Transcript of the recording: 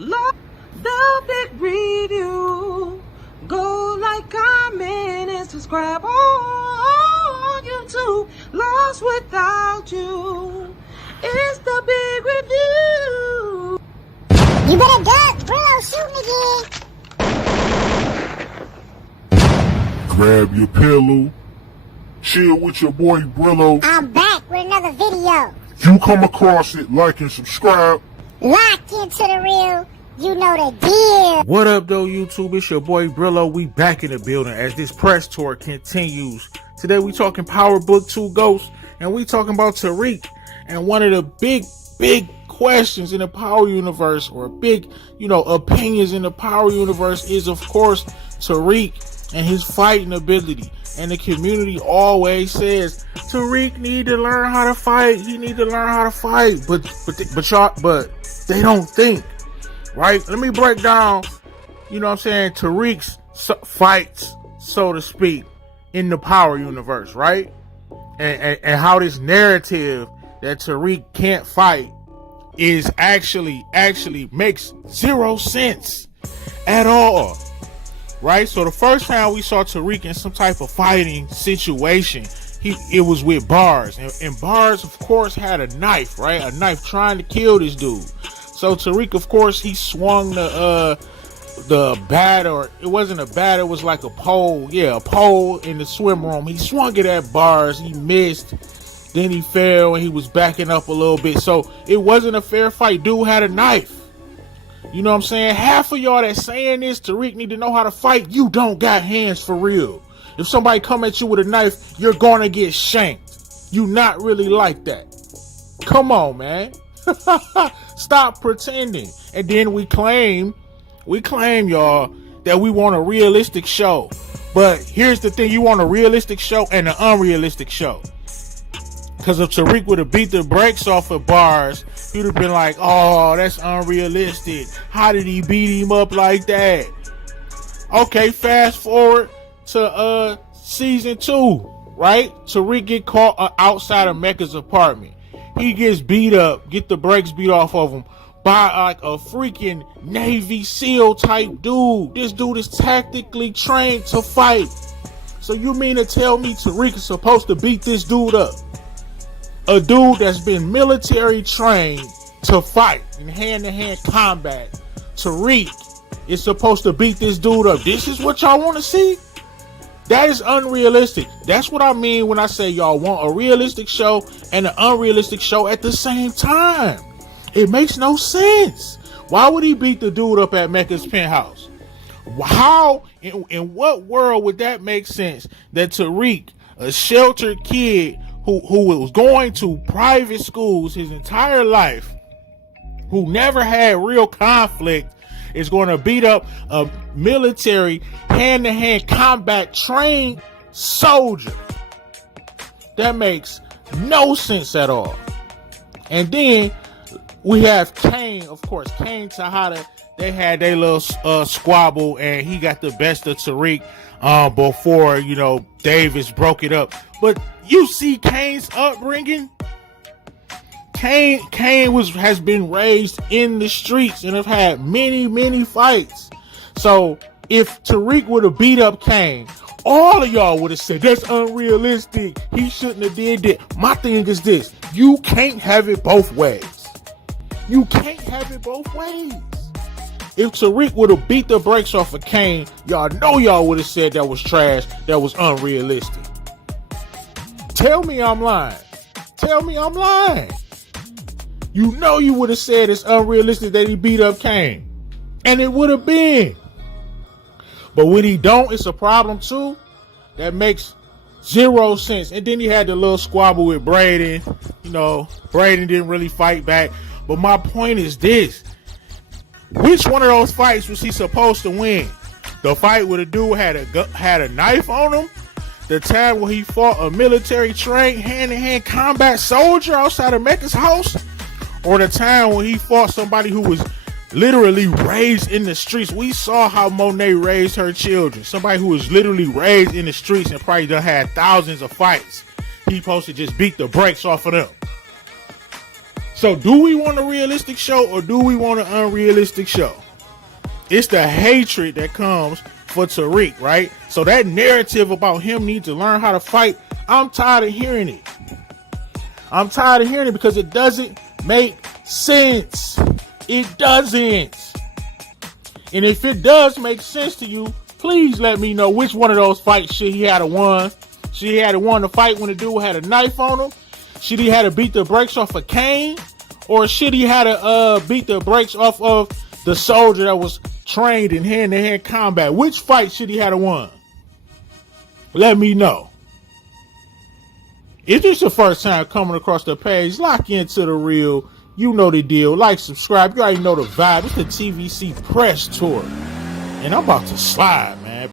The big review. Go like, comment, and subscribe on YouTube. Lost without you. It's the big review. You better duck. Brillo shooting again. Grab your pillow. Chill with your boy Brillo. I'm back with another video. You come across it, like and subscribe. Locked into the real. You know the deal. What up, though, YouTube? It's your boy Brillo. We back in the building as this press tour continues. Today we talking Power Book 2 Ghosts, and we talking about Tariq. And one of the big questions in the Power Universe, or big, opinions in the Power Universe, is of course Tariq and his fighting ability. And the community always says Tariq need to learn how to fight. He need to learn how to fight, but they don't think. Right? Let me break down, Tariq's fights, so to speak, in the Power Universe, right? And how this narrative that Tariq can't fight is actually makes zero sense at all. Right? So the first time we saw Tariq in some type of fighting situation, it was with Bars. And Bars, of course, had a knife, right? A knife trying to kill this dude. So Tariq, of course, he swung the bat, or it wasn't a bat, it was like a pole. Yeah, a pole in the swim room. He swung it at Bars. He missed. Then he fell and he was backing up a little bit. So it wasn't a fair fight. Dude had a knife. You know what I'm saying? Half of y'all that's saying this, Tariq need to know how to fight. You don't got hands for real. If somebody come at you with a knife, you're going to get shanked. You not really like that. Come on, man. Stop pretending. And then we claim, y'all, that we want a realistic show. But here's the thing. You want a realistic show and an unrealistic show. Because if Tariq would have beat the brakes off of Bars, you'd have been like, oh, that's unrealistic. How did he beat him up like that? Okay, fast forward to season 2, right? Tariq get caught outside of Mecca's apartment. He gets beat up, get the brakes beat off of him by like a freaking Navy SEAL type dude. This dude is tactically trained to fight. So you mean to tell me Tariq is supposed to beat this dude up? A dude that's been military trained to fight in hand-to-hand combat. Tariq is supposed to beat this dude up. This is what y'all want to see? That is unrealistic. That's what I mean when I say y'all want a realistic show and an unrealistic show at the same time. It makes no sense. Why would he beat the dude up at Mecca's penthouse? How, in what world would that make sense that Tariq, a sheltered kid who was going to private schools his entire life, who never had real conflict, is going to beat up a military hand-to-hand combat trained soldier? That makes no sense at all. And then we have Kane, of course. Kane, Tahada, they had their little squabble, and he got the best of Tariq before, Davis broke it up. But you see Kane's upbringing. Kane has been raised in the streets and have had many fights. So if Tariq would have beat up Kane, all of y'all would have said that's unrealistic. He shouldn't have did that. My thing is this: you can't have it both ways. You can't have it both ways. If Tariq would have beat the brakes off of Kane, y'all would have said that was trash, that was unrealistic. Tell me I'm lying. Tell me I'm lying. You would have said it's unrealistic that he beat up Kane. And it would have been. But when he don't, it's a problem too. That makes zero sense. And then he had the little squabble with Braden. Braden didn't really fight back. But my point is this. Which one of those fights was he supposed to win? The fight where the dude had a knife on him? The time when he fought a military trained hand-to-hand combat soldier outside of Mecca's house? Or the time when he fought somebody who was literally raised in the streets? We saw how Monet raised her children. Somebody who was literally raised in the streets and probably done had thousands of fights. He supposed to just beat the brakes off of them. So do we want a realistic show or do we want an unrealistic show? It's the hatred that comes for Tariq, right? So that narrative about him need to learn how to fight, I'm tired of hearing it. I'm tired of hearing it because it doesn't make sense. It doesn't. And if it does make sense to you, please let me know which one of those fights should he have won. Should he have won the fight when the dude had a knife on him? Should he have beat the brakes off of Kane? Or should he have beat the brakes off of the soldier that was trained in hand-to-hand combat? Which fight should he have won? Let me know. If it's your first time coming across the page, lock into the real. You know the deal. Like, subscribe. You already know the vibe. It's the TVC press tour. And I'm about to slide.